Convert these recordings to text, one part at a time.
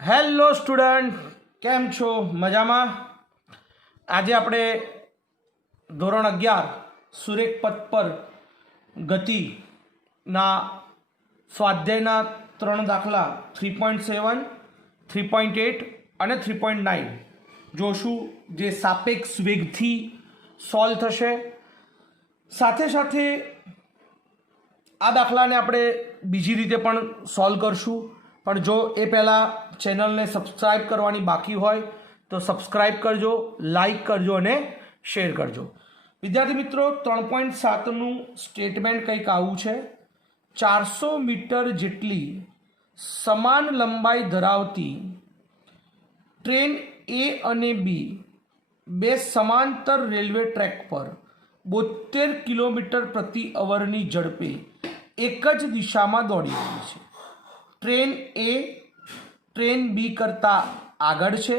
Hello student, કેમ છો? મજામાં? આજે આપણે ધોરણ 11 સુરેખ પથ પર ગતિના સ્વાધ્યાયના 3 દાખલા 3.7, 3.8 અને 3.9 જોશું, જે સાપેક્ષ વેગથી સોલ્વ થશે. સાથે સાથે આ દાખલાને આપણે બીજી રીતે પણ સોલ્વ કરશું, પણ જો એ પહેલાં ચેનલને સબસ્ક્રાઈબ કરવાની બાકી હોય તો સબસ્ક્રાઈબ કરજો, લાઈક કરજો અને શેર કરજો. વિદ્યાર્થી મિત્રો, 3.7નું સ્ટેટમેન્ટ કંઈક આવું છે: 400 મીટર જેટલી સમાન લંબાઈ ધરાવતી ટ્રેન એ અને બી બે સમાંતર રેલવે ટ્રેક પર 72 કિલોમીટર પ્રતિ અવરની ઝડપે એક જ દિશામાં દોડી રહી છે. ટ્રેન એ ટ્રેન બી કરતાં આગળ છે.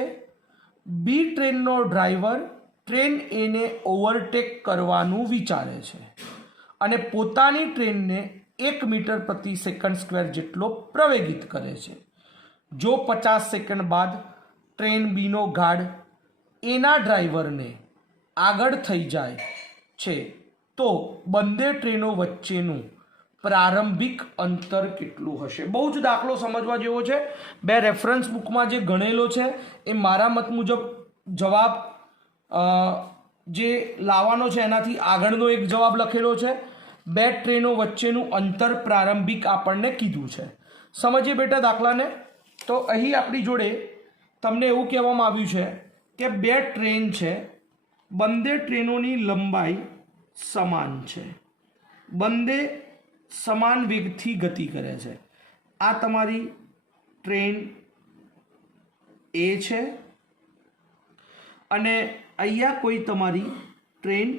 બી ટ્રેનનો ડ્રાઈવર ટ્રેન એને ઓવરટેક કરવાનું વિચારે છે અને પોતાની ટ્રેનને 1 મીટર પ્રતિ સેકન્ડ સ્ક્વેર જેટલો પ્રવેગિત કરે છે. જો 50 સેકન્ડ બાદ ટ્રેન બીનો ગાર્ડ એના ડ્રાઈવરને આગળ થઈ જાય છે તો બંને ટ્રેનો વચ્ચેનું પ્રારંભિક અંતર કેટલું હશે? બહુ જ દાખલો સમજવા જેવો છે. બે રેફરન્સ બુકમાં જે ગણેલો છે એ મારા મત મુજબ જવાબ જે લાવવાનો છે એનાથી આગળનો એક જવાબ લખેલો છે. બે ટ્રેનો વચ્ચેનું અંતર પ્રારંભિક આપણને કીધું છે. સમજીએ બેટા દાખલાને. તો અહીં આપણી જોડે તમને એવું કહેવામાં આવ્યું છે કે બે ટ્રેન છે, બંને ટ્રેનોની લંબાઈ સમાન છે, બંને સમાન વેગથી ગતિ કરે છે. આ તમારી ટ્રેન એ છે અને અહીંયા કોઈ તમારી ટ્રેન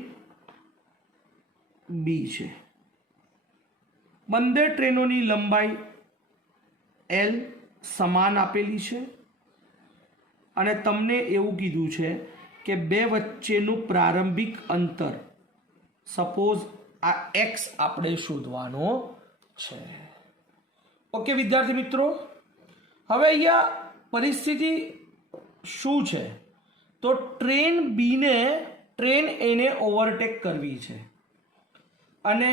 બી છે. બંને ટ્રેનોની લંબાઈ એલ સમાન આપેલી છે અને તમને એવું કીધું છે કે બે વચ્ચેનું પ્રારંભિક અંતર, સપોઝ આ એક્સ આપણે શોધવાનો છે. ઓકે વિદ્યાર્થી મિત્રો, હવે અહીંયા પરિસ્થિતિ શું છે? તો ટ્રેન બીને ટ્રેન એને ઓવરટેક કરવી છે અને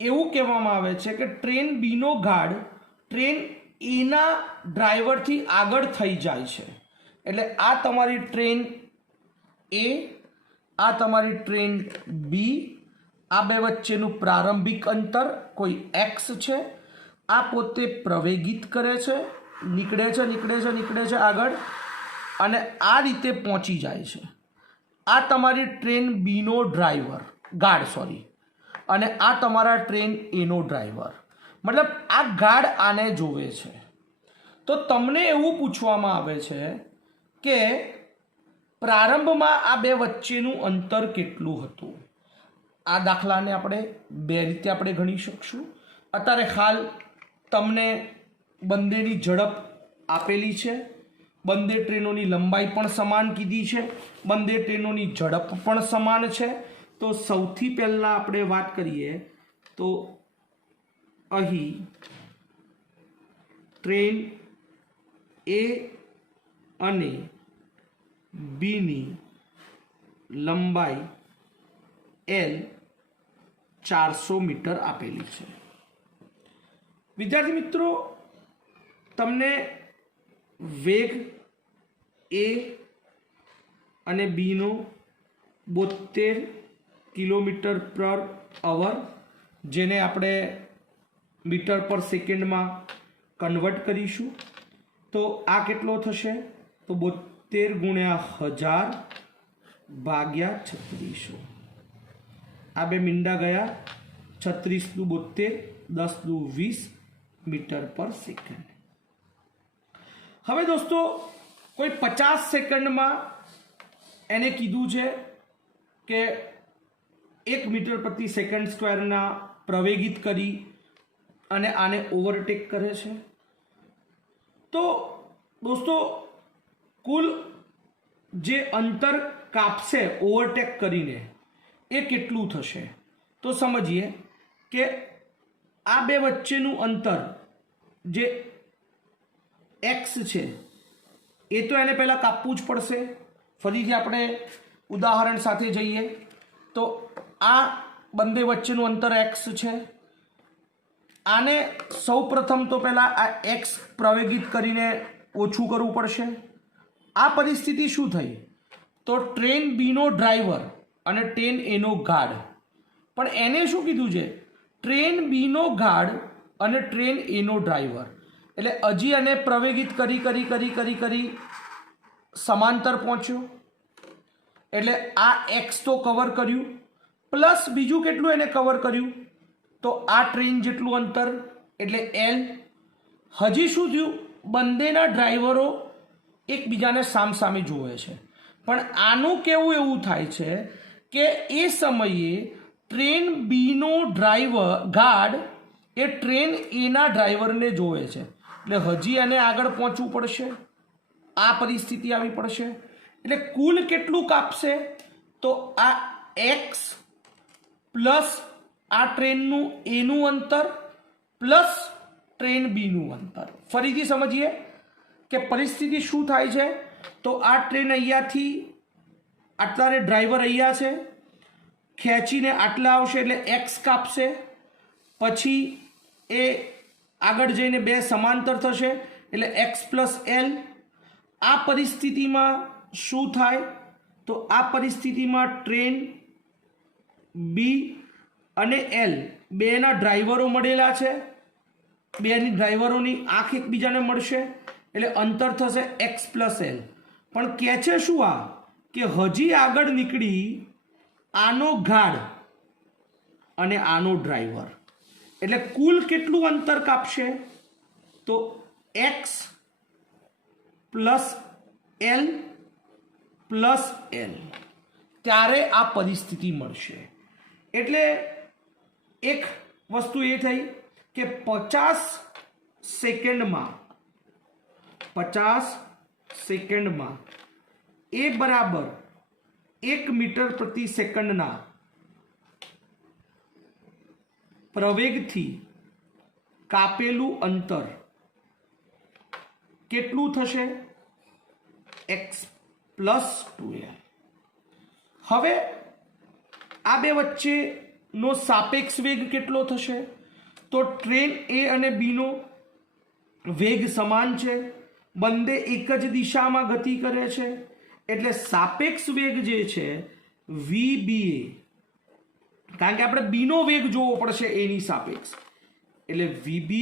એવું કહેવામાં આવે છે કે ટ્રેન બીનો ગાર્ડ ટ્રેન એના ડ્રાઈવરથી આગળ થઈ જાય છે. એટલે આ તમારી ટ્રેન એ, આ તમારી ટ્રેન બી, આ બે વચ્ચેનું પ્રારંભિક અંતર કોઈ એક્સ છે. આ પોતે પ્રવેગિત કરે છે, નીકળે છે આગળ અને આ રીતે પહોંચી જાય છે. આ તમારી ટ્રેન બીનો ડ્રાઈવર ગાર્ડ અને આ તમારા ટ્રેન એનો ડ્રાઈવર, મતલબ આ ગાર્ડ આને જોવે છે. તો તમને એવું પૂછવામાં આવે છે કે પ્રારંભમાં આ બે વચ્ચેનું અંતર કેટલું હતું. આ દાખલાને આપણે બે રીતે આપણે ગણી શકશું. અત્યારે હાલ તમને બંનેની ઝડપ આપેલી છે, બંને ટ્રેનોની લંબાઈ પણ સમાન કીધી છે, બંને ટ્રેનોની ઝડપ પણ સમાન છે. તો સૌથી પહેલાં આપણે વાત કરીએ તો અહીં ટ્રેન એ અને બીની લંબાઈ એલ 400 મીટર આપેલી છે. વિદ્યાર્થી મિત્રો, તમને વેગ એ અને બીનો 72 કિલોમીટર પર અવર, જેને આપણે મીટર પર સેકન્ડમાં કન્વર્ટ કરીશું તો આ કેટલો થશે? તો 72 ગુણ્યા 1000 ભાગ્યા 3600. આ બે મીંડા ગયા, 36 દુ 72, 10 દુ 20 મીટર પર સેકન્ડ. હવે દોસ્તો, કોઈ 50 સેકન્ડમાં એને કીધું છે કે 1 મીટર પ્રતિ સેકન્ડ સ્ક્વેરના પ્રવેગિત કરી અને આને ઓવરટેક કરે છે. તો દોસ્તો, કુલ જે અંતર કાપશે ઓવરટેક કરીને એ કેટલું થશે? તો સમજીએ કે આ બે વચ્ચેનું અંતર જે એક્સ છે એ તો એને પહેલાં કાપવું જ પડશે. ફરીથી આપણે ઉદાહરણ સાથે જઈએ તો આ બંને વચ્ચેનું અંતર x છે. આને સૌ પ્રથમ તો પહેલાં આ x પ્રવેગિત કરીને ઓછું કરવું પડશે. આ પરિસ્થિતિ શું થઈ તો ટ્રેન બીનો ડ્રાઈવર અને ટ્રેન એનો ગાર્ડ, પણ એને શું કીધું છે ટ્રેન બીનો ગાર્ડ અને ટ્રેન એનો ડ્રાઈવર, એટલે હજી એને પ્રવેગિત કરી કરી કરી કરી કરી સમાંતર પહોંચ્યો. એટલે આ એક્સ તો કવર કર્યું, પ્લસ બીજું કેટલું એને કવર કર્યું તો આ ટ્રેન જેટલું અંતર એટલે એલ. હજી શું થયું બંનેના ડ્રાઈવરો એકબીજાને સામસામે જુએ છે, પણ આનું કેવું એવું થાય છે કે એ સમયે ટ્રેન બીનો ડ્રાઈવર ગાર્ડ એ ટ્રેન એના ડ્રાઈવરને જોવે છે, એટલે હજી એને આગળ પહોંચવું પડશે. આ પરિસ્થિતિ આવી પડશે. એટલે કુલ કેટલું કાપશે તો આ એક્સ પ્લસ આ ટ્રેનનું એનું અંતર પ્લસ ટ્રેન બીનું અંતર. ફરીથી સમજીએ કે પરિસ્થિતિ શું થાય છે તો આ ટ્રેન અહીંયાથી આટલા ડ્રાઈવર અહીંયા છે, ખેંચીને આટલા આવશે એટલે એક્સ કાપશે, પછી એ આગળ જઈને બે સમાંતર થશે એટલે એક્સ પ્લસ એલ. આ પરિસ્થિતિમાં શું થાય તો આ પરિસ્થિતિમાં ટ્રેન બી અને એલ બેના ડ્રાઈવરો મળેલા છે, બેની ડ્રાઈવરોની આંખ એકબીજાને મળશે એટલે અંતર થશે એક્સ પ્લસ એલ. પણ કહે છે શું આ કે હજી આગળ નીકળી આનો ગાર્ડ અને આનો ડ્રાઈવર, એટલે કુલ કેટલું અંતર કાપશે તો x plus L plus L. ત્યારે આ પરિસ્થિતિ મળશે. એટલે એક વસ્તુ એ થઈ કે 50 સેકન્ડમાં એ બરાબર 1 મીટર પ્રતિ સેકન્ડના પ્રવેગથી કાપેલું અંતર કેટલું થશે એક્સ પ્લસ 2l. હવે આ બે વચ્ચેનો સાપેક્ષ વેગ કેટલો થશે તો ટ્રેન એ અને બીનો વેગ સમાન છે, બંને એક જ દિશામાં ગતિ કરે છે, એટલે સાપેક્ષ વેગ જે છે VBA, કારણ કે આપણે બીનો વેગ જોવો પડશે એની સાપેક્ષ, એટલે VB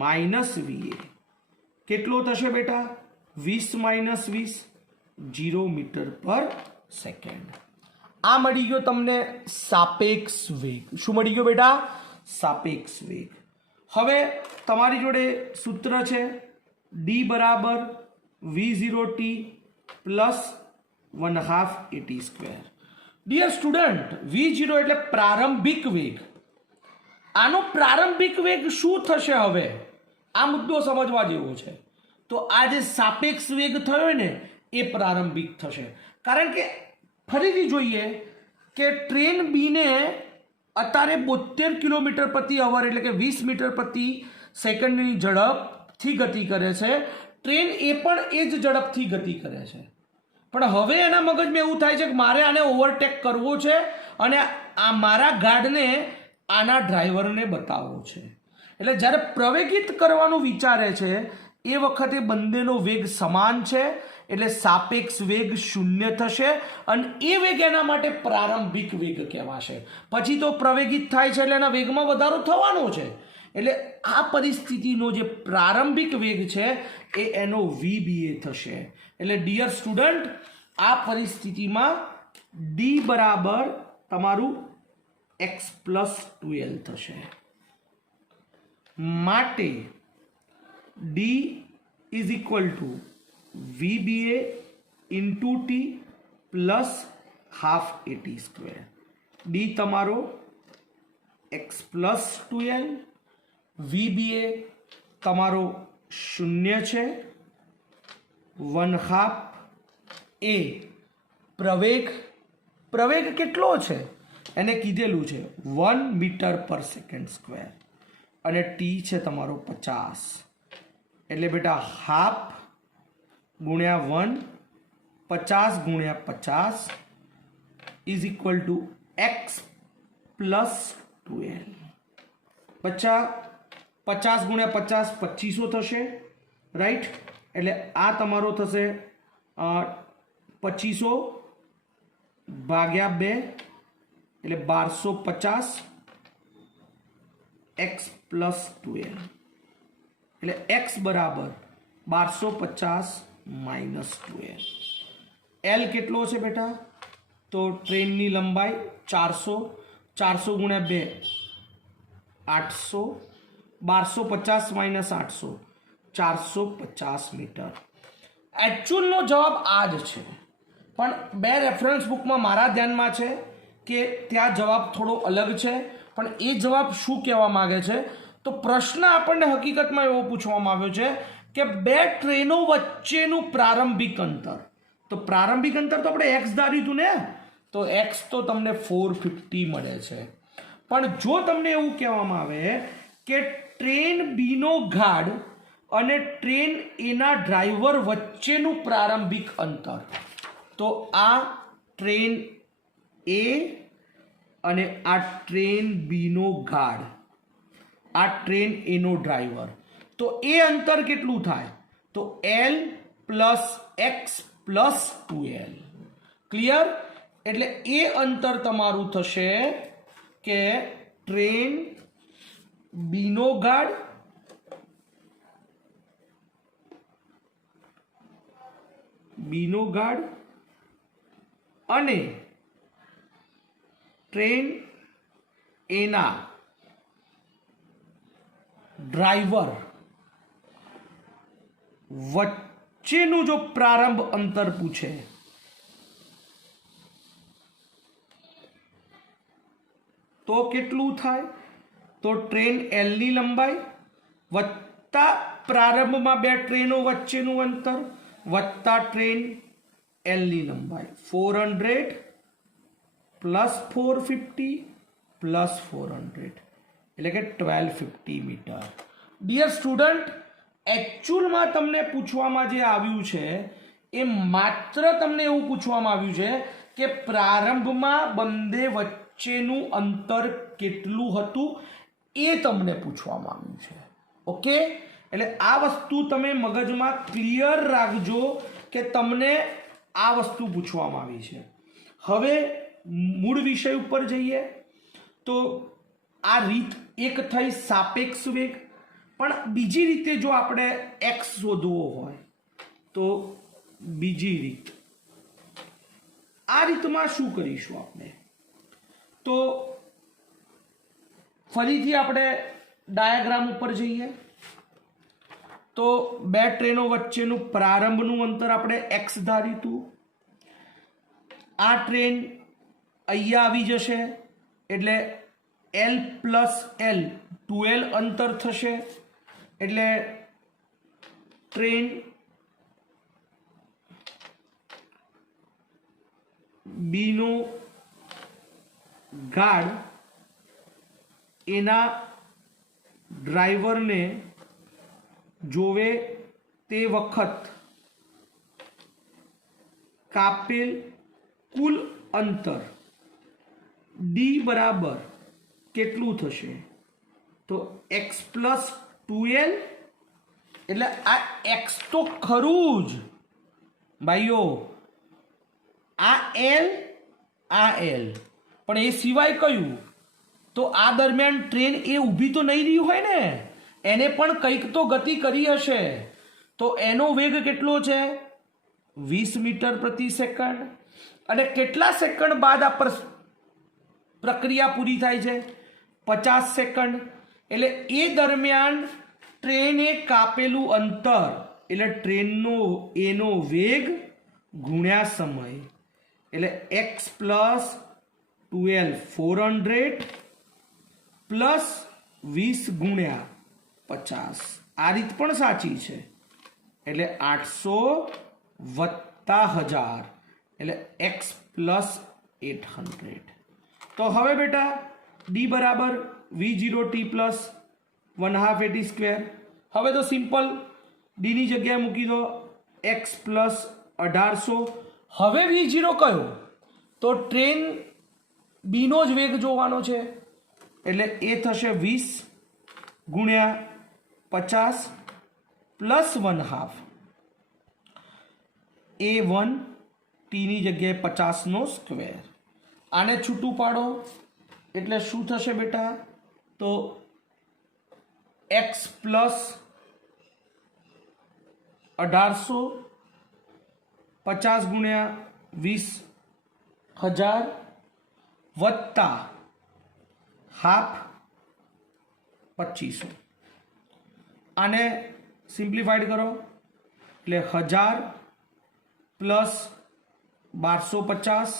માઇનસ VA કેટલો થશે બેટા 20 માઇનસ 20 0 મીટર પર સેકન્ડ. આ મળી ગયો તમને સાપેક્ષ વેગ. શું મળી ગયો બેટા સાપેક્ષ વેગ. હવે તમારી જોડે સૂત્ર છે D બરાબર V0t plus 1/2 AT². Dear student V0 એટલે પ્રારંભિક વેગ. આનો પ્રારંભિક વેગ શું થશે? હવે આ મુદ્દો સમજવા જેવો છે. તો આ જે સાપેક્ષ વેગ થયો ને એ પ્રારંભિક થશે, કારણ કે ફરીથી જોઈએ કે ટ્રેન બીને અત્યારે 72 કિલોમીટર પ્રતિ અવર એટલે કે 20 મીટર પ્રતિ સેકન્ડની ઝડપથી ગતિ કરે છે. ટ્રેન એ પણ એ જ ઝડપથી ગતિ કરે છે, પણ હવે એના મગજમાં એવું થાય છે કે મારે આને ઓવરટેક કરવો છે અને આ મારા ગાર્ડને આના ડ્રાઈવરને બતાવવો છે. એટલે જ્યારે પ્રવેગિત કરવાનું વિચારે છે એ વખતે બંનેનો વેગ સમાન છે, એટલે સાપેક્ષ વેગ 0 થશે અને એ વેગ એના માટે પ્રારંભિક વેગ કહેવાશે. પછી તો પ્રવેગિત થાય છે એટલે એના વેગમાં વધારો થવાનો છે. એટલે આ પરિસ્થિતિનો જે પ્રારંભિક વેગ છે એ એનો VBA થશે. એટલે ડિયર સ્ટુડન્ટ આ પરિસ્થિતિમાં D બરાબર તમારું x પ્લસ 2l થશે. માટે D is equal to VBA into T plus 1/2 AT². D તમારો x પ્લસ 2l, VBA તમારો 0 છે, 1/2 એ પ્રવેગ કેટલો છે એને કીધેલું છે 1 મીટર પર સેકન્ડ સ્ક્વેર અને T છે તમારો 50, એટલે બેટા 1/2 ગુણ્યા 1 50 ગુણ્યા 50 is equal to x plus 2l. 50 ગુણ્યા 50 2500 થશે, રાઈટ. એટલે આ તમારો થશે 2500 ભાગ્યા 2 એટલે 1250 x પ્લસ 2l. એટલે x બરાબર 1250 માઇનસ 2l. l કેટલો છે બેટા? તો ટ્રેનની લંબાઈ 400 ગુણ્યા 2 800, 1250 માઇનસ 800 450 મીટર. એકચ્યુઅલનો જવાબ આ જ છે, પણ બે રેફરન્સ બુકમાં મારા ધ્યાનમાં છે કે ત્યાં જવાબ થોડો અલગ છે. પણ એ જવાબ શું કહેવા માગે છે? તો પ્રશ્ન આપણને હકીકતમાં એવો પૂછવામાં આવ્યો છે કે બે ટ્રેનો વચ્ચેનું પ્રારંભિક અંતર. તો પ્રારંભિક અંતર તો આપણે x ધાર્યું હતું ને, તો x તો તમને 450 મળે છે. પણ જો તમને એવું કહેવામાં આવે કે ટ્રેન બીનો ગાર્ડ અને ટ્રેન એના ડ્રાઈવર વચ્ચેનું પ્રારંભિક અંતર, તો આ ટ્રેન એ અને આ ટ્રેન બીનો ગાર્ડ, આ ટ્રેન એનો ડ્રાઈવર, તો એ અંતર કેટલું થાય? તો l plus x plus 2l. Clear? એટલે એ અંતર તમારું થશે કે ટ્રેન બીનો ગાર્ડ અને ટ્રેન એના ડ્રાઈવર વચ્ચેનું જો પ્રારંભ અંતર પૂછે તો કેટલું થાય? તો ટ્રેન એલ ની લંબાઈ વત્તા પ્રારંભમાં બે ટ્રેનો વચ્ચેનું અંતર વત્તા ટ્રેન એલ ની લંબાઈ 400 પ્લસ 450 પ્લસ 400 એટલે કે 1250 મીટર. ડિયર સ્ટુડન્ટ, એકચ્યુઅલમાં તમને પૂછવામાં જે આવ્યું છે એ માત્ર તમને એવું પૂછવામાં આવ્યું છે કે પ્રારંભમાં બંને વચ્ચેનું અંતર કેટલું હતું એ તમને પૂછવામાં આવ્યું છે. ઓકે, એટલે આ વસ્તુ તમે મગજમાં ક્લિયર રાખજો કે તમને આ વસ્તુ પૂછવામાં આવી છે. હવે મૂળ વિષય ઉપર જઈએ તો આ રીત એક થઈ સાપેક્ષ વેગ, પણ બીજી રીતે જો આપણે x શોધવો હોય તો બીજી રીત. આ રીતમાં શું કરીશું આપણે? તો ફરીથી આપણે ડાયાગ્રામ ઉપર જઈએ તો બે ટ્રેનો વચ્ચેનું પ્રારંભનું અંતર આપણે x ધાર્યું હતું. આ ટ્રેન અહીંયા આવી જશે એટલે l પ્લસ l 2l અંતર થશે. એટલે ટ્રેન બીનો ગાર્ડ એના ડ્રાઈવરને જોવે તે વખત કાપેલ કુલ અંતર d બરાબર કેટલું થશે? તો x પ્લસ 2l. એટલે આ x તો ખરું જ ભાઈઓ, આ l આ l, પણ એ સિવાય કયું? તો આ દરમિયાન ટ્રેન એ ઊભી તો નહીં રહી હોય ને, એને પણ કંઈક તો ગતિ કરી હશે. તો એનો વેગ કેટલો છે? 20 મીટર પ્રતિ સેકન્ડ. અને કેટલા સેકન્ડ બાદ આ પ્રક્રિયા પૂરી થાય છે? 50 સેકન્ડ. એટલે એ દરમિયાન ટ્રેને કાપેલું અંતર એટલે ટ્રેનનો એનો વેગ ગુણ્યા સમય એટલે x પ્લસ 2l 400 પ્લસ 20 ગુણ્યા 50. આ રીત પણ સાચી છે. એટલે 800 વત્તા 1000 એટલે x પ્લસ 800. તો હવે બેટા d બરાબર v0t પ્લસ 1/2 at² હવે તો સિમ્પલ d ની જગ્યાએ મૂકી દો x પ્લસ 1800. હવે v0 કયો? તો ટ્રેન બીનો જ વેગ જોવાનો છે એટલે એ થશે 20 ગુણ્યા 50 પ્લસ 1/2 a1 ટીની જગ્યાએ 50નો સ્ક્વેર. આને છૂટું પાડો એટલે શું થશે બેટા? તો x પ્લસ 1800 50 ગુણ્યા 20,000 વત્તા હાફ 2500. આને સિમ્પ્લિફાઈડ કરો એટલે 1000 પ્લસ 1250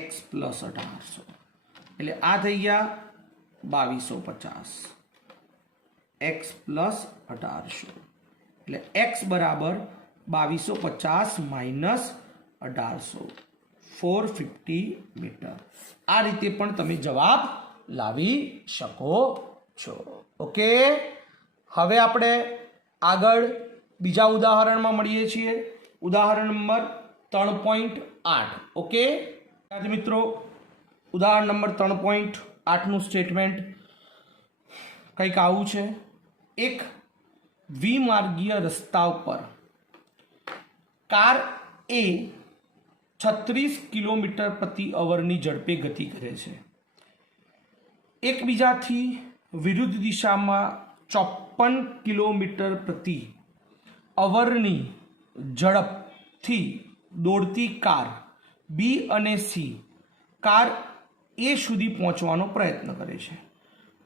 x પ્લસ 1800 એટલે આ થઈ ગયા 2250 x પ્લસ 1800 એટલે x બરાબર 2250 માઇનસ 1800 450 મીટર. આ રીતે પણ તમે જવાબ લાવી શકો છો. ઓકે, હવે આપણે આગળ બીજા ઉદાહરણમાં મળીએ છીએ. ઉદાહરણ નંબર 3.8. ઓકે મિત્રો, ઉદાહરણ નંબર 3.8નું સ્ટેટમેન્ટ કંઈક આવું છે. એક દ્વિમાર્ગીય રસ્તા ઉપર કાર એ 36 કિલોમીટર પ્રતિ અવરની ઝડપે ગતિ કરે છે. એકબીજાથી વિરુદ્ધ દિશામાં 54 કિલોમીટર પ્રતિ અવરની ઝડપથી દોડતી કાર બી અને સી કાર એ સુધી પહોંચવાનો પ્રયત્ન કરે છે.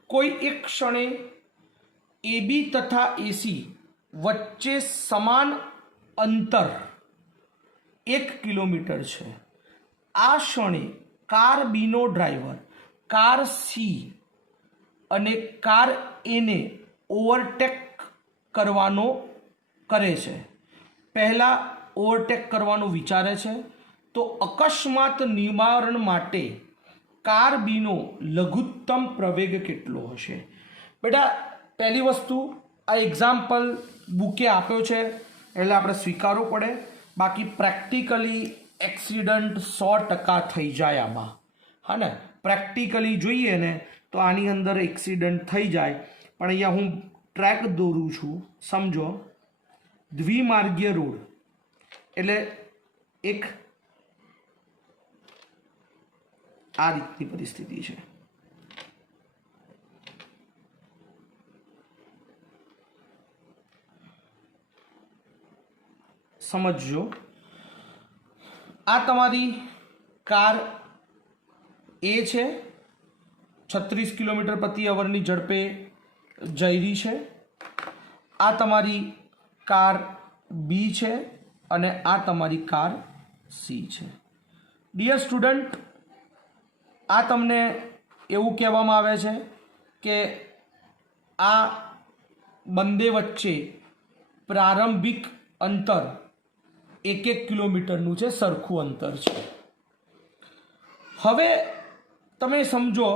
કોઈ એક ક્ષણે એબી તથા એસી વચ્ચે સમાન અંતર 1 કિલોમીટર છે. આ ક્ષણે કાર બીનો ડ્રાઈવર કાર સી અને કાર એને ઓવરટેક કરવાનો કરે છે. પહેલાં ઓવરટેક કરવાનું વિચારે છે તો અકસ્માત નિવારણ માટે કાર બીનો લઘુત્તમ પ્રવેગ કેટલો હશે? બેટા, પહેલી વસ્તુ આ એક્ઝામ્પલ બુકે આપ્યો છે એટલે આપણે સ્વીકારવું પડે. બાકી પ્રેક્ટિકલી એક્સિડન્ટ 100% થઈ જાય આમાં. હા ને, પ્રેક્ટિકલી જોઈએ ને તો આની અંદર એક્સિડન્ટ થઈ જાય. પણ અહીંયા હું ટ્રેક દોરું છું, સમજો. દ્વિમાર્ગીય રોડ એટલે એક આ રીતની પરિસ્થિતિ છે. સમજજો, આ તમારી કાર એ છે, 36 કિલોમીટર પ્રતિ અવરની ઝડપે જઈ રહી છે. આ તમારી કાર બી છે અને આ તમારી કાર સી છે. ડિયર સ્ટુડન્ટ, આ તમને એવું કહેવામાં આવે છે કે આ બંને વચ્ચે પ્રારંભિક અંતર 1 કિલોમીટરનું છે, સરખું અંતર છે. હવે તમે સમજો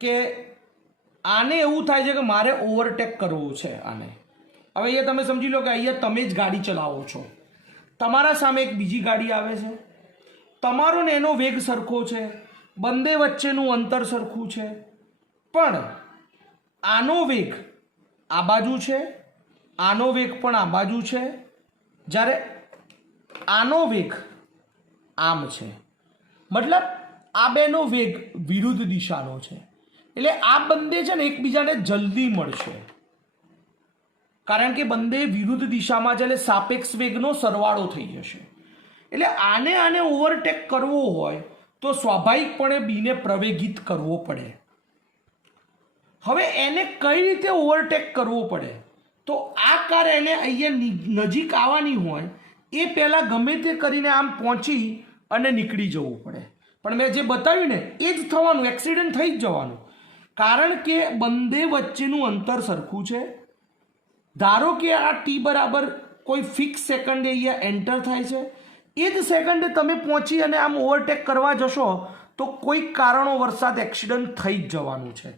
કે આને એવું થાય છે કે મારે ઓવરટેક કરવું છે આને. હવે અહીંયા તમે સમજી લો કે અહીંયા તમે જ ગાડી ચલાવો છો, તમારા સામે એક બીજી ગાડી આવે છે, તમારો ને એનો વેગ સરખો છે, બંને વચ્ચેનું અંતર સરખું છે, પણ આનો વેગ આ બાજુ છે, આનો વેગ પણ આ બાજુ છે, જ્યારે આનો વેગ આમ છે. મતલબ આ બેનો વેગ વિરુદ્ધ દિશાનો છે. એટલે આ બંને છે ને એકબીજાને જલ્દી મળશે, કારણ કે બંને વિરુદ્ધ દિશામાં છે, એટલે સાપેક્ષ વેગનો સરવાળો થઈ જશે. એટલે આને ઓવરટેક કરવો હોય તો સ્વાભાવિકપણે બીને પ્રવેગિત કરવો પડે. હવે એને કઈ રીતે ઓવરટેક કરવો પડે? તો આ કાર એને અહીંયા નજીક આવવાની હોય એ પહેલાં ગમે તે કરીને આમ પહોંચી અને નીકળી જવું પડે. પણ મેં જે બતાવ્યું ને એ જ થવાનું, એક્સિડન્ટ થઈ જ જવાનું, કારણ કે બંને વચ્ચેનું અંતર સરખું છે. ધારો કે આ ટી બરાબર કોઈ ફિક્સ સેકન્ડે અહીંયા એન્ટર થાય છે, એ જ સેકન્ડે તમે પહોંચી અને આમ ઓવરટેક કરવા જશો તો કોઈક કારણો વરસાદ એક્સિડન્ટ થઈ જ જવાનું છે.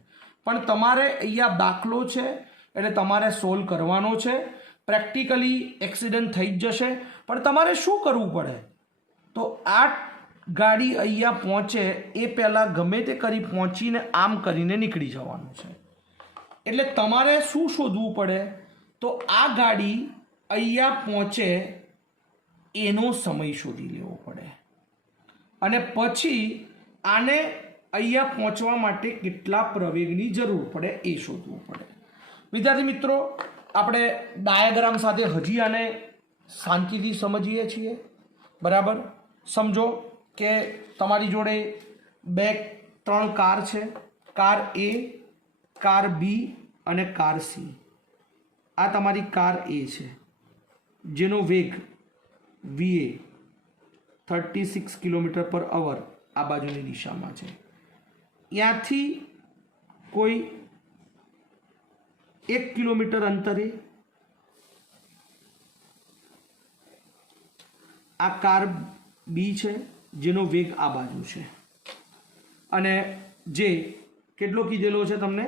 પણ તમારે અહીંયા દાખલો છે એટલે તમારે સોલ્વ કરવાનો છે. પ્રેક્ટિકલી એક્સિડન્ટ થઈ જ જશે, પણ તમારે શું કરવું પડે? તો આ ગાડી અહીંયા પહોંચે એ પહેલાં ગમે તે કરી પહોંચીને આમ કરીને નીકળી જવાનું છે. એટલે તમારે શું શોધવું પડે? તો આ ગાડી અહીંયા પહોંચે એનો સમય શોધી લેવો પડે, અને પછી આને અહીંયા પહોંચવા માટે કેટલા પ્રવેગની જરૂર પડે એ શોધવું પડે. વિદ્યાર્થી મિત્રો, આપણે ડાયાગ્રામ સાથે હજી આને શાંતિથી સમજીએ છીએ. બરાબર? સમજો કે તમારી જોડે 2-3 કાર છે, કાર એ, કાર બી અને કાર સી. આ તમારી કાર એ છે જેનો વેગ VA 36 km/h આ બાજુની દિશામાં છે. ત્યાંથી કોઈ 1 કિલોમીટર અંતરે આ કાર બી છે જેનો વેગ આ બાજુ છે, અને જે કેટલો કીધેલો છે તમને?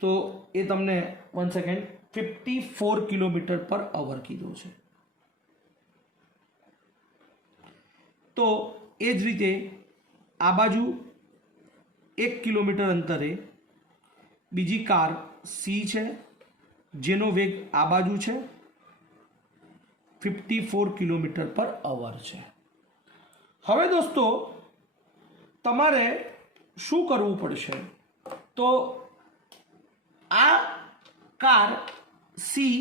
તો એ તમને 1 સેકન્ડ 54 km/h કીધો છે. તો એ જ રીતે આ બાજુ 1 કિલોમીટર અંતરે બીજી કાર સી છે જેનો વેગ આ બાજુ છે, 54 km/h છે. હવે દોસ્તો, તમારે શું કરવું પડશે? તો આ કાર સી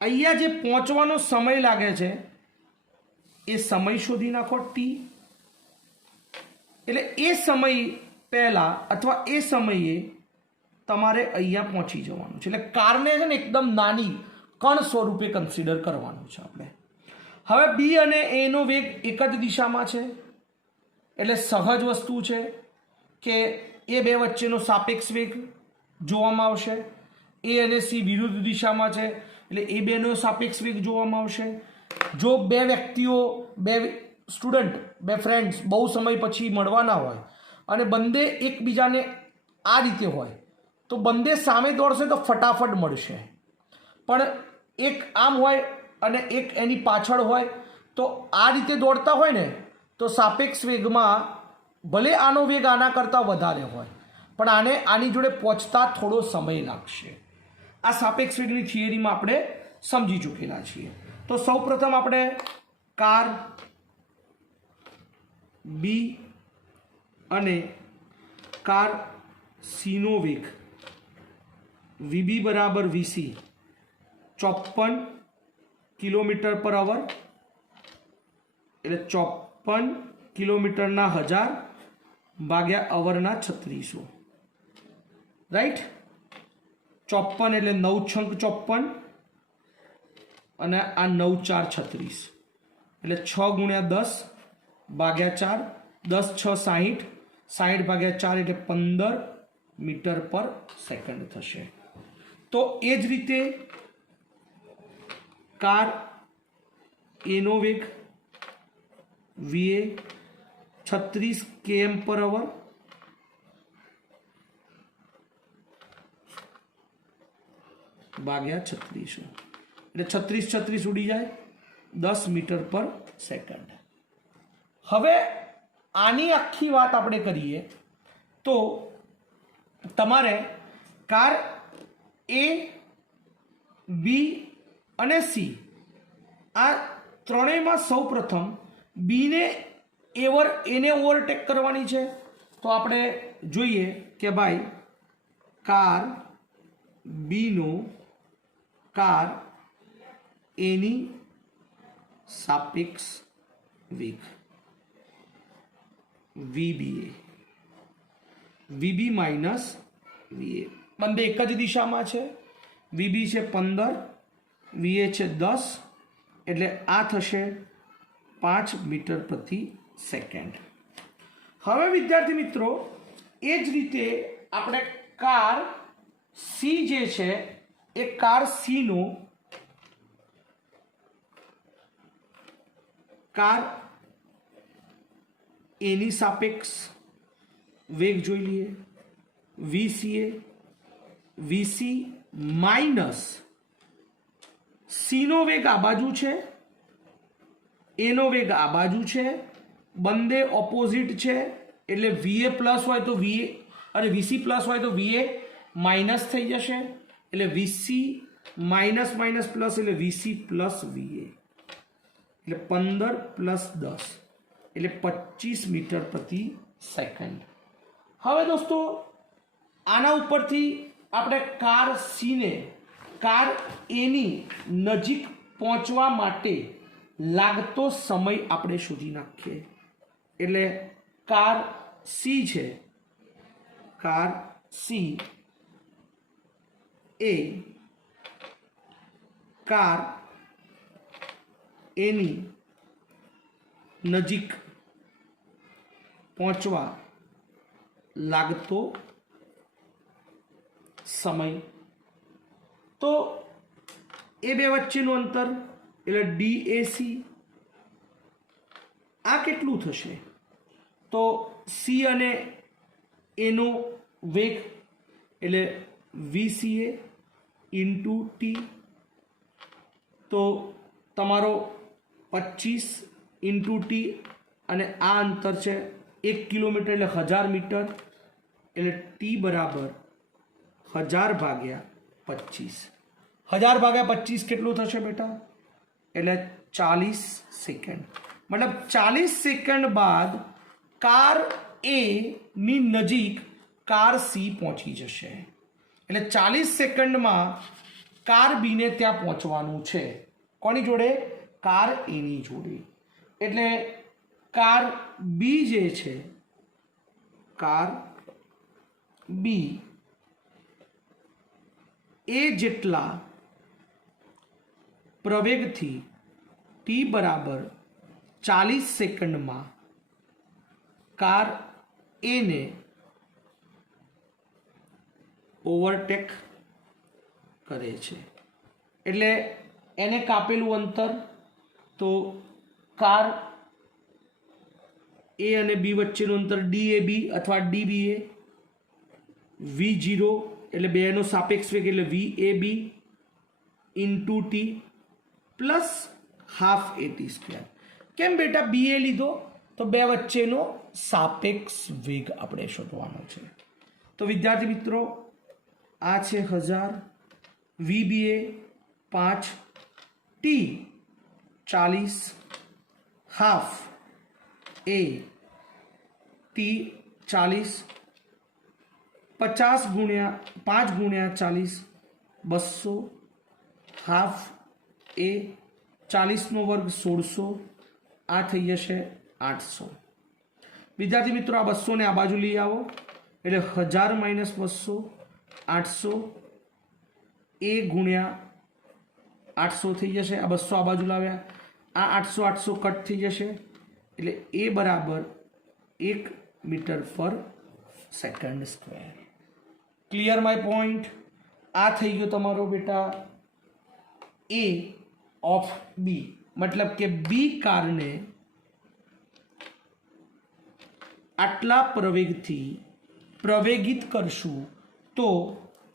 અહીંયા જે પહોંચવાનો સમય લાગે છે એ સમય શોધી નાખો T. એટલે એ સમય પહેલાં અથવા એ સમયે તમારે અહીંયા પહોંચી જવાનું છે. એટલે કારને છે ને એકદમ નાની કણ સ્વરૂપે કન્સિડર કરવાનું છે આપણે. હવે બી અને એનો વેગ એક જ દિશામાં છે, એટલે સહજ વસ્તુ છે કે એ બે વચ્ચેનો સાપેક્ષ વેગ જોવામાં આવશે. એ અને સી વિરુદ્ધ દિશામાં છે એટલે એ બેનો સાપેક્ષ વેગ જોવામાં આવશે. જો બે વ્યક્તિઓ, બે સ્ટુડન્ટ, બે ફ્રેન્ડ્સ બહુ સમય પછી મળવાના હોય અને બંને એકબીજાને આ રીતે હોય તો બંને સામે દોડશે તો ફટાફટ મળશે, પણ એક આમ હોય અને એક એની પાછળ હોય તો આ રીતે દોડતા હોય ને તો સાપેક્ષ વેગમાં ભલે આનો વેગ આના કરતાં વધારે હોય પણ આને આની જોડે પહોંચતા થોડો સમય લાગશે. આ સાપેક્ષ વેગની થિયરીમાં આપણે સમજી ચૂકેલા છીએ. તો સૌપ્રથમ આપણે કાર બી અને કાર સીનો વેગ VB = VC 54 km/h, એટલે 54 કિલોમીટરના 1000 ભાગ્યા અવરના 3600. રાઈટ? 54 એટલે 9 છંક 54 અને આ 9 4 36, એટલે 6 × 10 ભાગ્યા 4, 10 6 60, 60 ભાગ્યા 4 એટલે 15 મીટર/સેકન્ડ થશે. તો એ જ રીતે કાર એનો વેગ VA 36 km/h ભાગ્યા 3600, એટલે 36 ઉડી જાય 10 મીટર/સેકન્ડ. હવે આની આખી વાત આપણે કરીએ તો તમારે કાર એ, બી અને સી આ ત્રણેયમાં સૌપ્રથમ બીને એને ઓવરટેક કરવાની છે. તો આપણે જોઈએ કે ભાઈ કાર બીનો કાર એની સાપેક્ષ વેગ VBA, VB - VA બંને એક જ દિશામાં છે. VB છે 15, VA છે 10, એટલે આ થશે 5 મીટર/સેકન્ડ. હવે વિદ્યાર્થી મિત્રો, એ જ રીતે આપણે કાર સી જે છે એ કાર સીનો કાર એની સાપેક્ષ વેગ જોઈ લઈએ. VC માઇનસ સી નો વેગ આ બાજુ છે, એ નો વેગ આ બાજુ છે, બંને ઓપોઝિટ છે એટલે વીએ પ્લસ હોય તો વીએ અને વીસી પ્લસ હોય તો વીએ માઇનસ થઈ જશે એટલે વીસી માઇનસ માઇનસ પ્લસ એટલે વીસી પ્લસ વીએ એટલે 15 પ્લસ 10 એટલે 25 મીટર પ્રતિ સેકન્ડ। હવે દોસ્તો આના ઉપરથી આપણે કાર સી ને કાર એની નજીક પહોંચવા માટે લાગતો સમય આપણે શોધી નાખીએ એટલે કાર સી છે, કાર સી એ કાર એની નજીક પહોંચવા લાગતો સમય, તો એ બે વચ્ચેનું અંતર એટલે DAC આ કેટલું થશે તો સી અને એનો વેગ એટલે VCA ઇન્ટુ ટી, તો તમારો 25 ઇન્ટુ ટી અને આ અંતર છે 1 કિલોમીટર એટલે 1000 મીટર એટલે ટી બરાબર 1000 ભાગ્યા 25, 1000 ભાગ્યા 25 કેટલું થશે બેટા એટલે 40 સેકન્ડ, મતલબ 40 સેકન્ડ બાદ કાર એ ની નજીક કાર સી પહોંચી જશે એટલે 40 સેકન્ડમાં કાર બી ને ત્યાં પહોંચવાનું છે, કોની જોડે કાર એની જોડે, એટલે કાર બી જે છે કાર બી એ જેટલા પ્રવેગથી ટી બરાબર 40 સેકન્ડમાં કાર એને ઓવરટેક કરે છે એટલે એને કાપેલું અંતર તો કાર એ અને બી વચ્ચેનું અંતર DAB અથવા DBA, V0 એટલે બેનો સાપેક્ષ વેગ એટલે VAB into T plus half AT square. કેમ બેટા BA લીધો તો બે વચ્ચેનો સાપેક્ષ વેગ આપણે શોધવાનો છે, તો વિદ્યાર્થી મિત્રો આ છે 1000, VBA 5, ટી 40, હાફ એ ટી 40, 50 ગુણ્યા 5 ગુણ્યા 40 200, હાફ એ 40નો વર્ગ 1600, આ થઈ જશે 800। વિદ્યાર્થી મિત્રો આ 200 ને આ બાજુ લઈ આવો એટલે 1000 માઇનસ 200 800 એ ગુણ્યા 800 થઈ જશે, આ 200 આ બાજુ લાવ્યા આ 800 800 કટ થઈ જશે એટલે એ બરાબર 1 મીટર પર second square. Clear my point? આ થઈ ગયો તમારો બેટા એ ઓફ બી, મતલબ કે બી કારને આટલા પ્રવેગથી પ્રવેગિત કરશું તો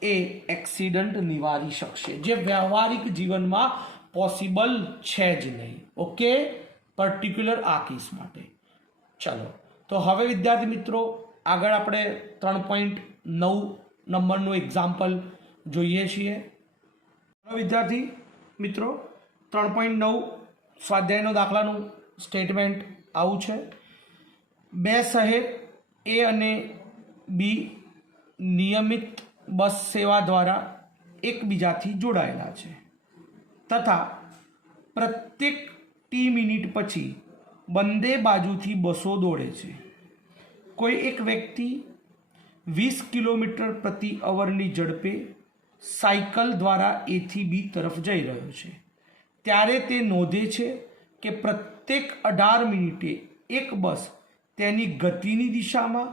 એ એક્સિડન્ટ નિવારી શકશે, જે વ્યવહારિક જીવનમાં પોસિબલ છે જ નહીં। ઓકે, પર્ટિક્યુલર આ કેસ માટે। ચલો તો હવે વિદ્યાર્થી મિત્રો આગળ આપણે 3.9 નંબરનું એક્ઝામ્પલ જોઈએ છીએ। વિદ્યાર્થી મિત્રો 3.9 સ્વાધ્યાયનો દાખલાનું સ્ટેટમેન્ટ આવું છે, બે શહેર એ અને બી નિયમિત બસ સેવા દ્વારા એકબીજાથી જોડાયેલા છે તથા પ્રત્યેક ટી મિનિટ પછી બંને બાજુથી બસો દોડે છે। કોઈ એક વ્યક્તિ 20 કિલોમીટર પ્રતિ અવરની ઝડપે સાયકલ દ્વારા એથી બી તરફ જઈ રહ્યો છે, ત્યારે તે નોંધે છે કે પ્રત્યેક 18 મિનિટે એક બસ તેની ગતિની દિશામાં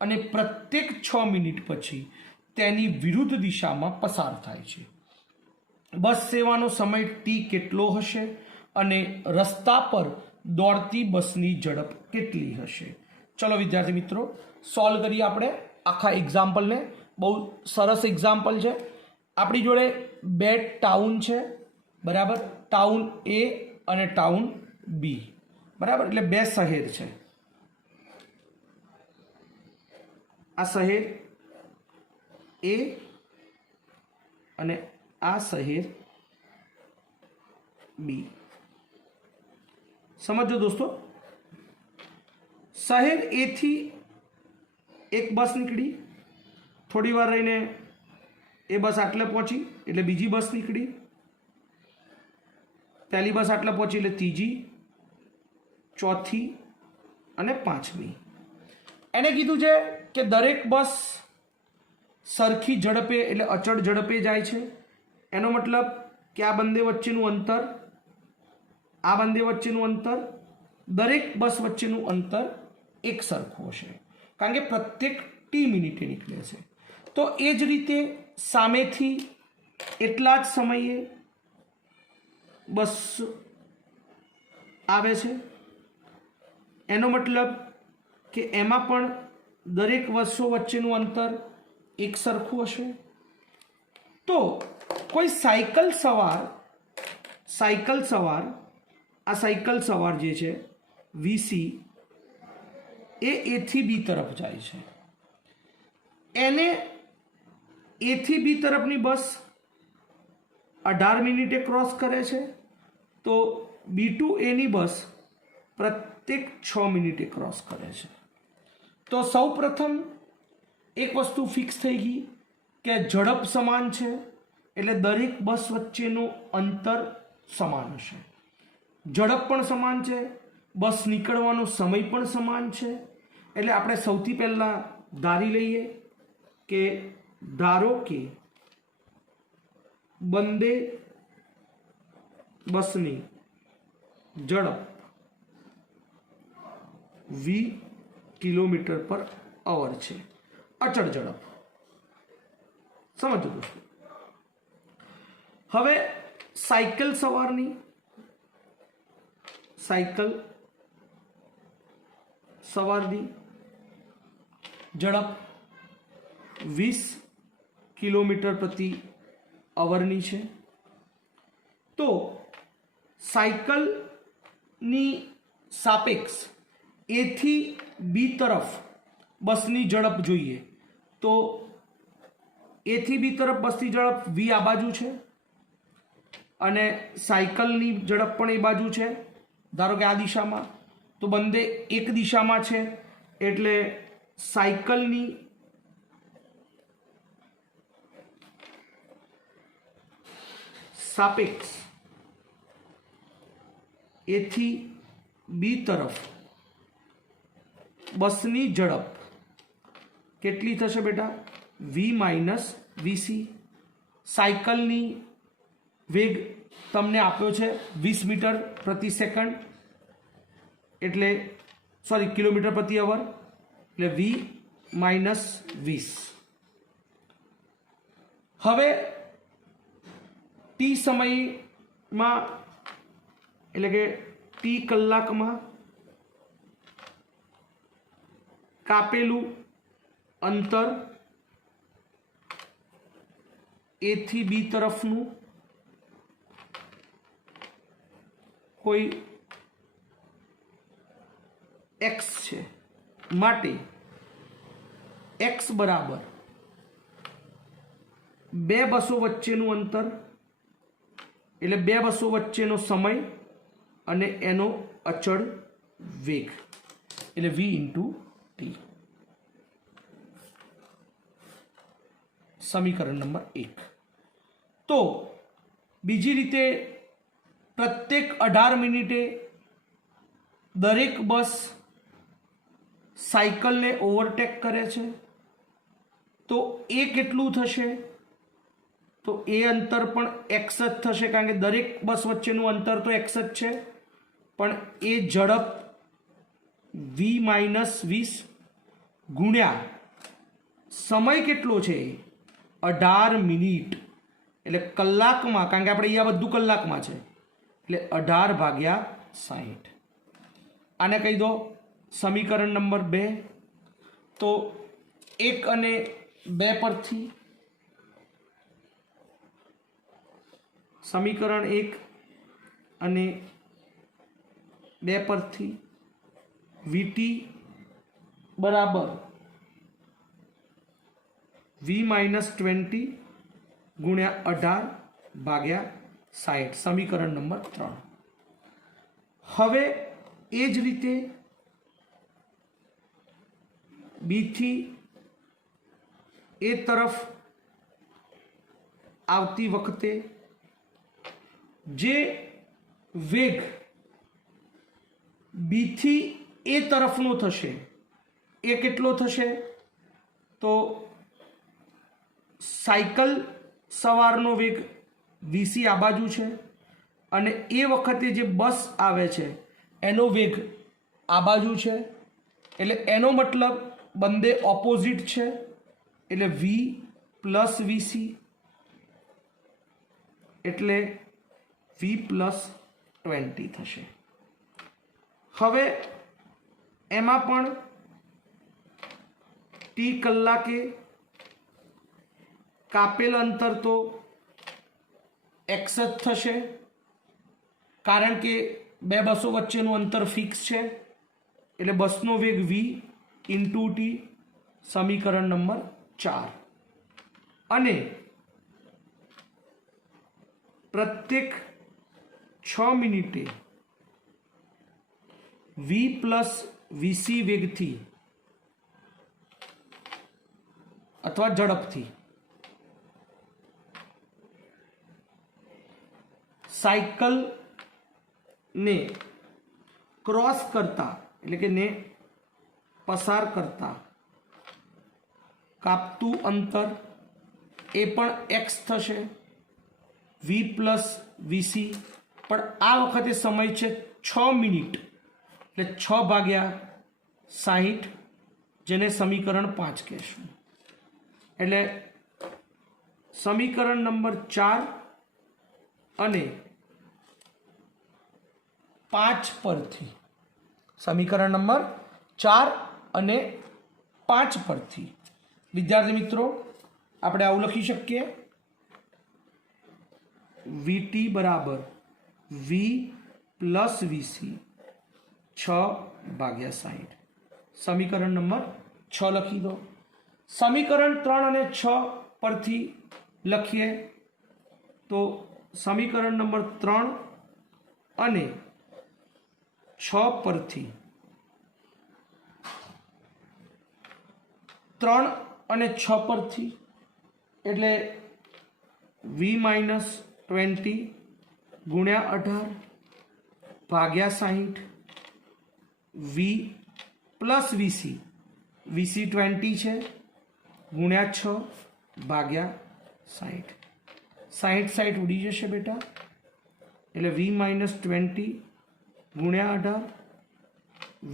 અને પ્રત્યેક 6 મિનિટ પછી તેની વિરુદ્ધ દિશામાં પસાર થાય છે। બસ સેવાનો સમય ટી કેટલો હશે અને રસ્તા પર દોડતી બસની ઝડપ કેટલી હશે? ચલો વિદ્યાર્થી મિત્રો સોલ્વ કરીએ આપણે આખા એક્ઝામ્પલને। બહુ સરસ એક્ઝામ્પલ છે। આપણી જોડે બે ટાઉન છે, બરાબર, ટાઉન એ અને ટાઉન બી, બરાબર, એટલે બે શહેર છે. આ શહેર એ અને આ શહેર બી. સમજો દોસ્તો, શહેર એ થી એક બસ નીકળી, થોડી વાર રહીને એ બસ આટલે પહોંચી એટલે બીજી બસ નીકળી, પહેલી બસ આટલે પહોંચી એટલે ત્રીજી, ચોથી અને પાંચમી. એને કીધું છે કે દરેક બસ સરખી ઝડપે એટલે અચળ ઝડપે જાય છે. એનો મતલબ કે આ બંને વચ્ચેનું અંતર, આ બંને વચ્ચેનું અંતર, દરેક બસ વચ્ચેનું અંતર એક સરખું હશે, કારણ કે પ્રત્યેક ટી મિનિટે નીકળે છે. તો એ જ રીતે સામેથી એટલા જ સમયે બસ આવે છે. એનો મતલબ કે એમાં પણ દરેક બસો વચ્ચેનું અંતર એક સરખું હશે. તો કોઈ સાયકલ સવાર આ સાયકલ સવાર જે છે વીસી એ એથી બી તરફ જાય છે. એને એથી બી તરફની બસ 18 મિનિટે ક્રોસ કરે છે, તો બી ટુ એની બસ પ્રત્યેક 6 મિનિટે ક્રોસ કરે છે. તો સૌ પ્રથમ એક વસ્તુ ફિક્સ થઈ ગઈ કે ઝડપ સમાન છે એટલે દરેક બસ વચ્ચેનું અંતર સમાન હશે. ઝડપ પણ સમાન છે, બસ નીકળવાનો સમય પણ સમાન છે. એટલે આપણે સૌથી પહેલાં ધારી લઈએ કે ધારો કે બંને બસની ઝડપ 20 કિલોમીટર પર અવર છે, અચળ ઝડપ. સમજો દોસ્તો. હવે સાયકલ સવારની ઝડપ 20 કિલોમીટર પ્રતિ અવરની છે. તો સાયકલની સાપેક્ષ એથી બી તરફ બસની ઝડપ જોઈએ તો એથી બી તરફ બસની ઝડપ વી આ બાજુ છે અને સાયકલની ઝડપ પણ એ બાજુ છે. ધારો કે આ દિશામાં, તો બંને એક દિશામાં છે એટલે સાયકલની સાપેક્ષ એથી બી તરફ બસની ઝડપ કેટલી થશે બેટા? વી માઇનસ વીસી. સાયકલની વેગ તમને આપ્યો છે 20 મીટર પ્રતિ સેકન્ડ, એટલે સોરી કિલોમીટર પ્રતિ અવર, એટલે વી માઇનસ 20. હવે ટી સમયમાં એટલે કે ટી કલાકમાં કાપેલું અંતર એ થી બી તરફનું કોઈ એક્સ છે, માટે એક્સ બરાબર બે બસો વચ્ચેનું અંતર એટલે બે બસો વચ્ચેનો સમય અને એનો અચળ વેગ એટલે વી ઇન્ટુ ટી. સમીકરણ નંબર 1. તો બીજી રીતે પ્રત્યેક 18 મિનિટે દરેક બસ સાયકલને ઓવરટેક કરે છે, તો એ કેટલું થશે? તો એ અંતર પણ એક્સ જ થશે, કારણ કે દરેક બસ વચ્ચેનું અંતર તો એક્સ જ છે, પણ એ ઝડપ વી માઇનસ 20 ગુણ્યા સમય કેટલો છે 18 મિનિટ, એટલે કલાકમાં, કારણ કે આપણે અહીંયા બધું કલાકમાં છે, એટલે 18 ભાગ્યા 60. આને કહી દો સમીકરણ નંબર 2. તો 1 અને 2 પરથી સમીકરણ 1 અને 2 પરથી VT બરાબર V-20 ગુણ્યા 18 ભાગ્યા 60 સમીકરણ નંબર 3। હવે એ જ રીતે બી થી એ તરફ આવતી વખતે જે વેગ બી થી એ તરફનો થશે એ કેટલો થશે? તો સાયકલ સવારનો વેગ વીસી આ બાજુ છે અને એ વખતે જે બસ આવે છે એનો વેગ આ બાજુ છે, એટલે એનો મતલબ બંને ઓપોઝિટ છે, એટલે વી પ્લસ વીસી એટલે વી પ્લસ 20 થશે। હવે એમાં પણ ટી કલાકે કાપેલ અંતર તો એક્સ જ થશે, કારણ કે બે બસો વચ્ચેનું અંતર ફિક્સ છે, એટલે બસનો વેગ વી ઇન્ટુ ટી સમીકરણ નંબર 4। અને પ્રત્યેક 6 મિનિટે વી પ્લસ વીસી વેગથી અથવા ઝડપથી સાયકલને ક્રોસ કરતા એટલે કે ને પસાર કરતા કાપતું અંતર એ પણ એક્સ થશે, વી પ્લસ વીસી, પણ આ વખતે સમય છે 6 મિનિટ એટલે 6 ભાગ્યા 60 જેને સમીકરણ 5 કહેશું। એટલે સમીકરણ નંબર 4 અને 5 પરથી સમીકરણ નંબર 4 અને 5 પરથી વિદ્યાર્થી મિત્રો આપણે આવું લખી શકીએ, વીટી બરાબર વી પ્લસ વીસી 6 ભાગ્યા 60 સમીકરણ નંબર 6 લખી દો। સમીકરણ 3 અને 6 પરથી લખીએ તો સમીકરણ નંબર 3 અને 6 પરથી 3 અને 6 પરથી એટલે V-20 ગુણ્યા 18 ભાગ્યા 60 વી પ્લસ વીસી વીસી 20 છે ગુણ્યા 6 ભાગ્યા 60 60 ઉડી જશે બેટા, એટલે V-20 ગુણ્યા 18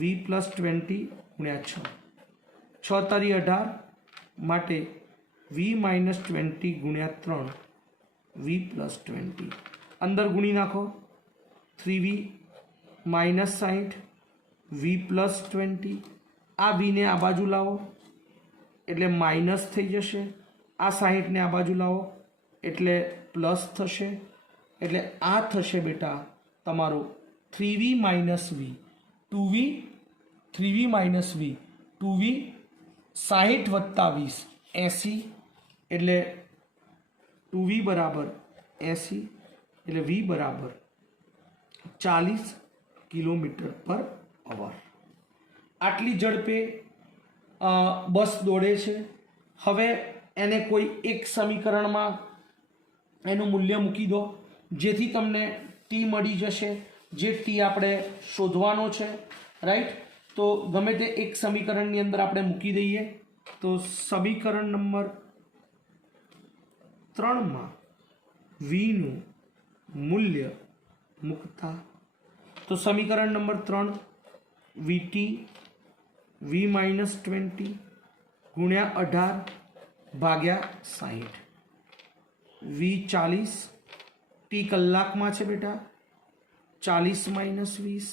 વી પ્લસ 20 ગુણ્યા 6 6 તારી 18 માટે V-20 ગુણ્યા 3 વી પ્લસ 20 અંદર ગુણી નાખો, 3V માઇનસ 60 વી પ્લસ 20 આ વીને આ બાજુ લાવો એટલે માઇનસ થઈ જશે, આ 60ને આ બાજુ લાવો એટલે પ્લસ થશે, એટલે આ થશે બેટા તમારું 3V માઇનસ વી 2V 3V માઇનસ વી 2V 60 વત્તા 20 80 એટલે 2V બરાબર 80 એટલે V બરાબર 40 કિલોમીટર પર અવર। આટલી ઝડપે બસ દોડે છે। હવે એને કોઈ એક સમીકરણમાં એનું મૂલ્ય મૂકી દો જેથી તમને ટી મળી જશે, જે ટી આપણે શોધવાનો છે, રાઈટ। તો ગમે તે એક સમીકરણની અંદર આપણે મૂકી દઈએ તો સમીકરણ નંબર 3માં વીનું મૂલ્ય મૂકતા તો સમીકરણ નંબર 3 વીટી V-20 ગુણ્યા 18 ભાગ્યા 60 વી 40 ટી કલાકમાં છે બેટા, 40 માઇનસ 20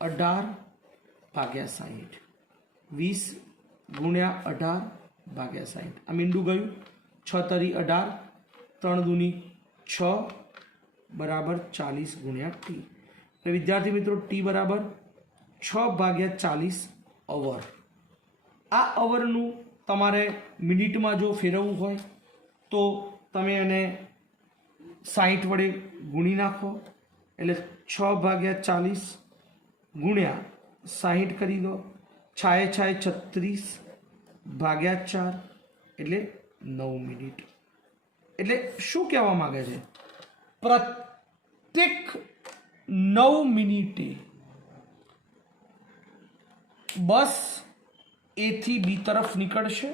18 ભાગ્યા 60 20 ગુણ્યા 18 ભાગ્યા 60 આ મીંડું ગયું, 6 તરી 18 3 દૂની 6 બરાબર 40 ગુણ્યા ટી. એટલે વિદ્યાર્થી મિત્રો ટી બરાબર 6/40 અવર. આ અવરનું તમારે મિનિટમાં જો ફેરવવું હોય તો તમે એને 60 વડે ગુણી નાખો એટલે 6/40 ગુણ્યા 60 કરી દો. 36/4 એટલે 9 મિનિટ. એટલે શું કહેવા માંગે છે? પ્રત્યેક 9 મિનિટે બસ એ થી બી તરફ નીકળશે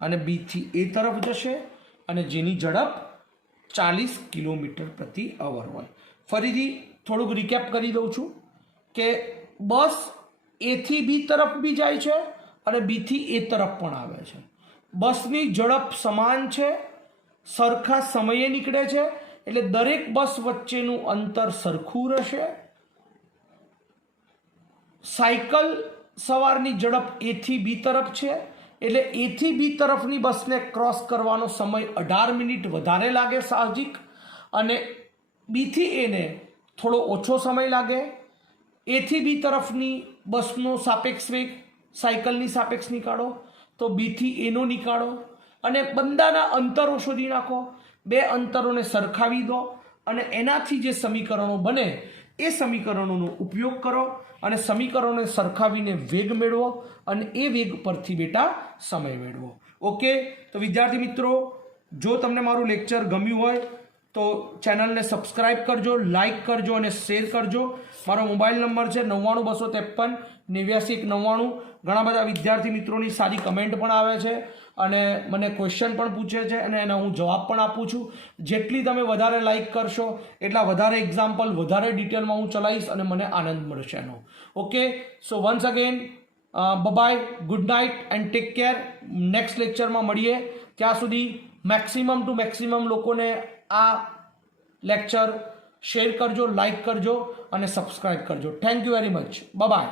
અને બી થી એ તરફ જશે અને જેની ઝડપ 40 કિલોમીટર પ્રતિ અવર હોય. ફરીથી થોડુંક રિકેપ કરી દઉં છું કે બસ એ થી બી તરફ બી જાય છે અને બી થી એ તરફ પણ આવે છે. બસની ઝડપ સમાન છે, સરખા સમયે નીકળે છે, એટલે દરેક બસ વચ્ચેનું અંતર સરખું રહેશે. સાયકલ સવારની ઝડપ એ થી બી તરફ છે એટલે એ થી બી તરફની બસને ક્રોસ કરવાનો સમય 18 મિનિટ વધારે લાગે સાહજિક, અને બી થી એને થોડો ઓછો સમય લાગે. એ થી બી તરફની બસનો સાપેક્ષ વેગ સાયકલની સાપેક્ષ નીકાળો તો બી થી એનો નીકાળો અને બંધાના અંતરો શોધી નાખો. બે અંતરોને સરખાવી દો અને એનાથી જે સમીકરણો બને એ સમીકરણોનો ઉપયોગ કરો અને સમીકરણોને સરખાવીને વેગ મેળવો અને એ વેગ પરથી બેટા સમય મેળવો. ઓકે, તો વિદ્યાર્થી મિત્રો, જો તમને મારું લેક્ચર ગમ્યું હોય તો ચેનલને સબસ્ક્રાઇબ કરજો, લાઇક કરજો અને શેર કરજો. મારો મોબાઈલ નંબર છે 99-253-89-199. ઘણા બધા વિદ્યાર્થી મિત્રોની સારી કમેન્ટ પણ આવે છે અને મને ક્વેશ્ચન પણ પૂછે છે અને એના હું જવાબ પણ આપું છું. જેટલી તમે વધારે લાઇક કરશો એટલા વધારે એક્ઝામ્પલ વધારે ડિટેલમાં હું ચલાવીશ અને મને આનંદ મળશે એનો. Okay, so once again bye, good night and take care. Next લેક્ચરમાં મળીએ. ત્યાં સુધી મેક્સિમમ ટુ મેક્સિમમ લોકોને આ લેક્ચર શેર કરજો, લાઇક કરજો અને સબસ્ક્રાઇબ કરજો. Thank you very much. By.